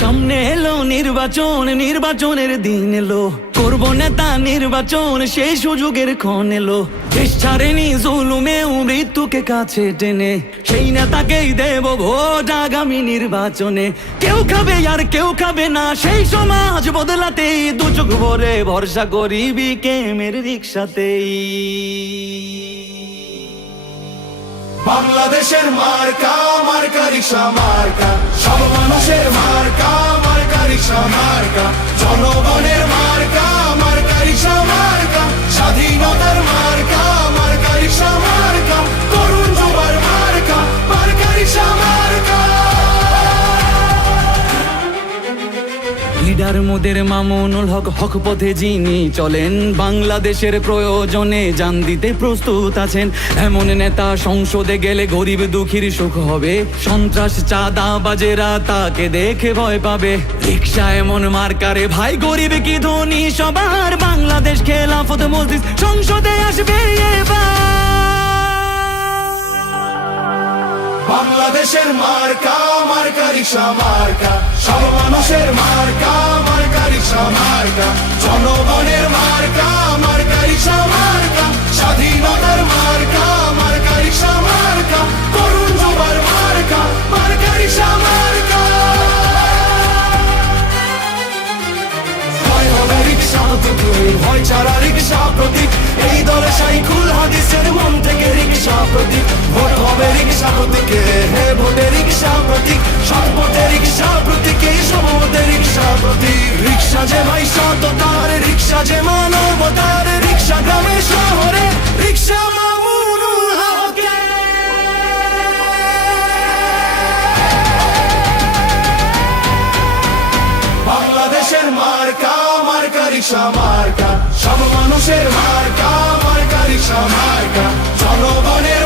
সামনে এলো নির্বাচন, নির্বাচনের দিন এলো, করব নেতা নির্বাচন, সেই সুযোগের ক্ষণ এলো। দেশ ছাড়েনি জুলুমেও মৃত্যুকে কাছে টেনে, সেই নেতাকেই দেব ভোট আগামী নির্বাচনে। কেউ খাবে আর কেউ খাবে না, সেই সমাজ বদলাতেই দু চোখ ভরে ভরসা করি বিকেমের রিক্সাতেই। বাংলাদেশের মার্কা, মার্কা রিক্সা মার্কা, সব মানুষের মার্কা, মার্কা রিক্সা মার্কা, জনগণের মার্কা, মার্কা রিক্সা মার্কা, স্বাধীনতার মার্কা, মার্কা রিক্সা মার্কা, তরুণ যুবার মার্কা, মার্কা রিক্সা মার্কা। লিডার মোদের মামুনুল হক, হক পথে যিনি চলেন, বাংলাদেশের প্রয়োজনে জান দিতে প্রস্তুত আছেন। এমন নেতা সংসদে গেলে গরিব দুঃখীর সুখ হবে, সন্ত্রাস চাঁদাবাজেরা তাকে দেখে ভয় পাবে। রিক্সা এমন মার্কারে ভাই, গরিব কি ধনী সবার, বাংলাদেশ খেলাফত মজলিস সংসদে আসবে এবার। বাংলাদেশের মার্কা, মার্কা রিক্সা মার্কা, সব মানুষের মার্কা, মার্কা রিক্সা মার্কা, জনগণের মার্কা, মার্কা রিক্সা মার্কা, স্বাধীনতার মার্কা, মার্কা রিক্সা মার্কা, তরুণ যুবার মার্কা, মার্কা রিক্সা মার্কা। ভয় হবে রিক্সা প্রতীক, ভয় ছাড়া রিক্সা প্রতীক, এই দলে সাইকুল হাদিসের মন থেকে রিক্সা প্রতীক। ভোট হবে রিক্সা প্রতীকে, হে ভোটে রিক্সা প্রতীক, সৎপথে রিক্সা প্রতীক, এই সমতে রিক্সা প্রতীক। রিক্সা যে ভাই সততার, রিক্সা যে মানবতার, রিক্সা গ্রামে শহরে, রিক্সা মামুনুল হকের। বাংলাদেশের মার্কা, মার্কা রিক্সা মার্কা, সব মানুষের মার্কা, মার্কা রিক্সা মার্কা, জনগণের